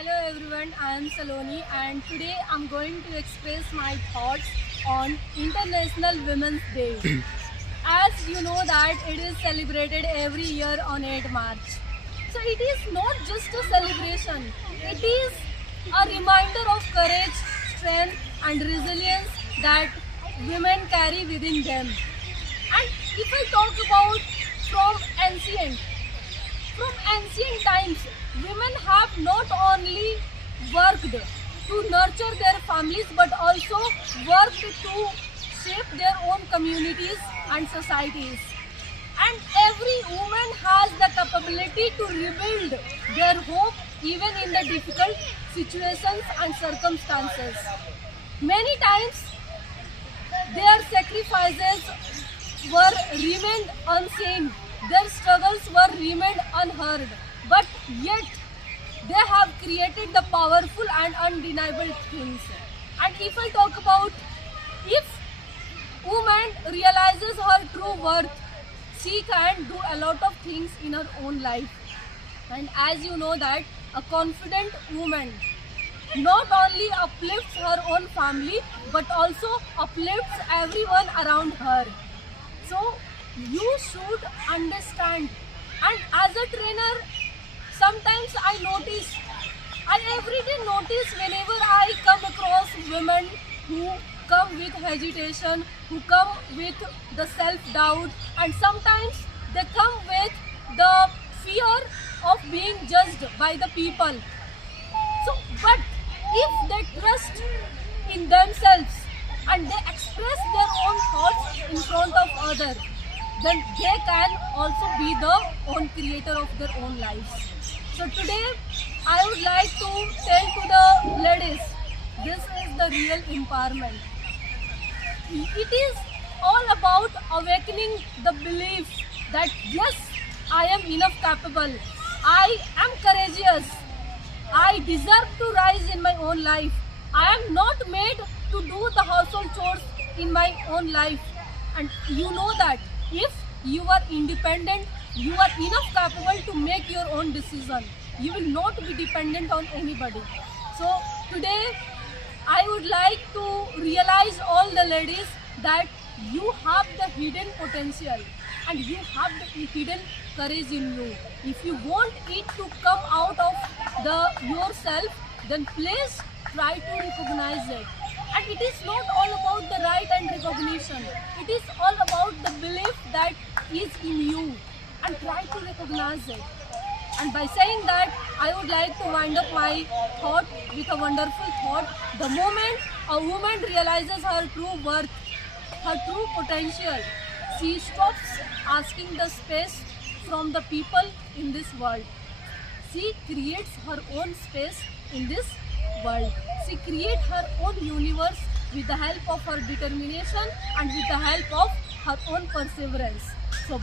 Hello everyone, I am Saloni and today I am going to express my thoughts on International Women's Day. As you know that it is celebrated every year on 8 March. So it is not just a celebration, it is a reminder of courage, strength and resilience that women carry within them. And if I talk about from ancient times, women have not only worked to nurture their families but also worked to shape their own communities and societies. And every woman has the capability to rebuild their hope even in the difficult situations and circumstances. Many times their sacrifices were remained unseen, their struggles were remained unheard, but yet they have created the powerful and undeniable things. And if I talk about, if woman realizes her true worth, she can do a lot of things in her own life. And as you know that a confident woman not only uplifts her own family but also uplifts everyone around her. So you should understand. And as a trainer, sometimes I every day notice whenever I come across women who come with hesitation, who come with the self-doubt, and sometimes they come with the fear of being judged by the people. So, but if they trust in themselves and they express their own thoughts in front of others, then they can also be the own creator of their own lives. So today I would like to tell to the ladies, this is the real empowerment. It is all about awakening the belief that yes, I am enough capable, I am courageous, I deserve to rise in my own life. I am not made to do the household chores in my own life. And you know that if you are independent, you are enough capable to make your own decision. You will not be dependent on anybody. So today I would like to realize all the ladies that you have the hidden potential and you have the hidden courage in you. If you want it to come out of yourself, then please try to recognize it. And it is not all about the right and recognition. It is all about the belief that is in you, and try to recognize it. And by saying that, I would like to wind up my thought with a wonderful thought. The moment a woman realizes her true worth, her true potential, she stops asking the space from the people in this world. She creates her own space in this world. She creates her own universe with the help of her determination and with the help of her own perseverance. So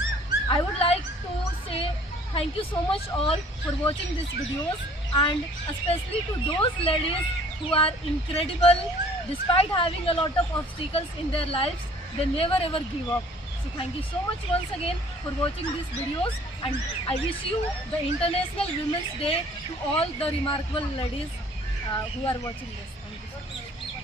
I would like to say thank you so much all for watching these videos, and especially to those ladies who are incredible. Despite having a lot of obstacles in their lives, they never ever give up. So thank you so much once again for watching these videos, and I wish you the International Women's Day to all the remarkable ladies who are watching this. Thank you so much.